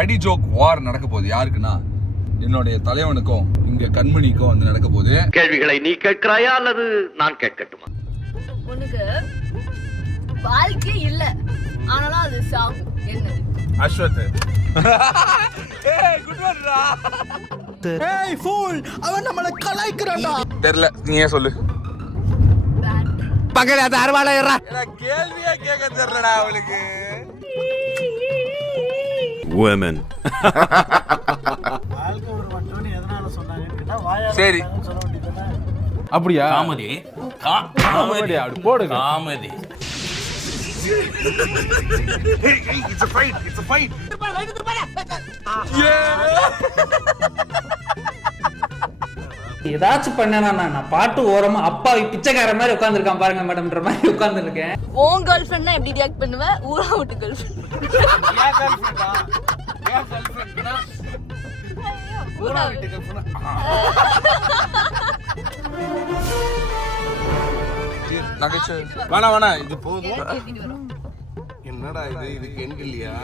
கடி ஜோக் வார் நடக்க போகுது. யாருக்குன்னா என்னுடைய தலைவனுக்கும் இங்க கண்மணிக்கும் வந்து நடக்க போகுது. கேள்விகளை நீ கேட்கிறாயா அல்லது நான் கேட்கட்டுமா? உனக்கு வாழ்க்கை இல்ல, ஆனாலும் அது சாங் என்னது? அஸ்வத். ஏய் குட் ஒன்டா. ஏய் ஃபூல், அவன் நம்மள கலாய்க்கறான்டா. தெரியல, நீயே சொல்லு. பக்கத்துல அது அறுவாளை ஏறா. எனக்கு கேள்வியே கேட்க தெரியலடா அவளுக்கு. women வாழ்க்கை ஒரு வட்டம்னு எதனால சொன்னாங்கன்னு கேட்டா வாயால சரி. சொல்ல வேண்டியதுதானே. அப்படியா? காமெடி காமெடி அப்படி போடுங்க. Comedy. It's a fight. It's a fight. ஏதாச்சும் பண்ணேனா நான் பாட்டு ஓரமா அப்பா பிச்சைக்கார மாதிரி உட்காந்துருக்கான் பாருங்க மேடம்ன்ற மாதிரி உட்காந்துருக்கேன். உன் கேர்ள் ஃப்ரெண்ட்னா எப்படி ரியாக்ட் பண்ணுவ? ஊரா விட்டு கேர்ள் ஃப்ரெண்ட். ஏன் கல்ஃப்ரெண்டா? ஏன் கல்ஃப்ரெண்ட்னா? ஊரா விட்டு. நகைச்சுவை வேணா இது போதும். வரும். என்னடா இது? இதுக்கு எண்ட் இல்லையா?